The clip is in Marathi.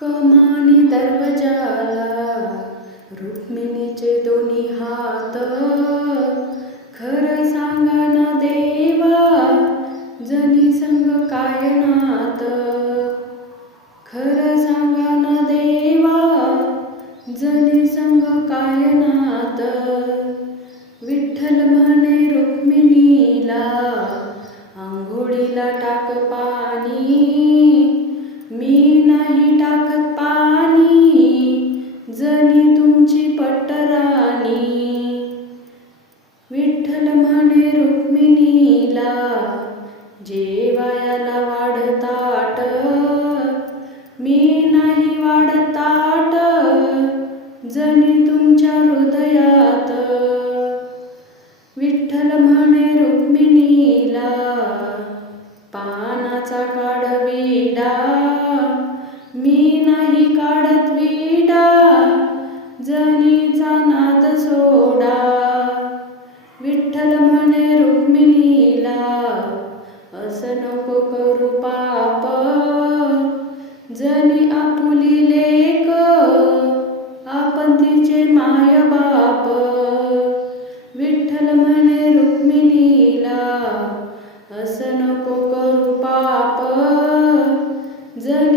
कमानी दरवाजाला रुक्मिणीचे दोन्ही हात. खरं सांगा ना देवा, जनी संग काय नात. खरं सांगा ना देवा, जनी संग काय नात. विठ्ठल म्हणे रुक्मिणीला, आंघोळीला टाक पाणी. मी नाही टाकत पाणी, जनी तुमची पट्टराणी. विठ्ठल म्हणे रुक्मिणीला, जेवायला वाढ ताट. मी नाही वाढत ताट, जनी तुमच्या हृदयात. विठ्ठल म्हणे रुक्मिणीला, पानाचा काढ विडा. मी नाही काढत विडा, जनीचा नाद सोडा. विठ्ठल म्हणे रुक्मिणीला, असं नको करू पाप. जनी आपुली लेक, आपण तिचे माय बाप. विठ्ठल म्हणे रुक्मिणीला, असं नको करू पाप. जनी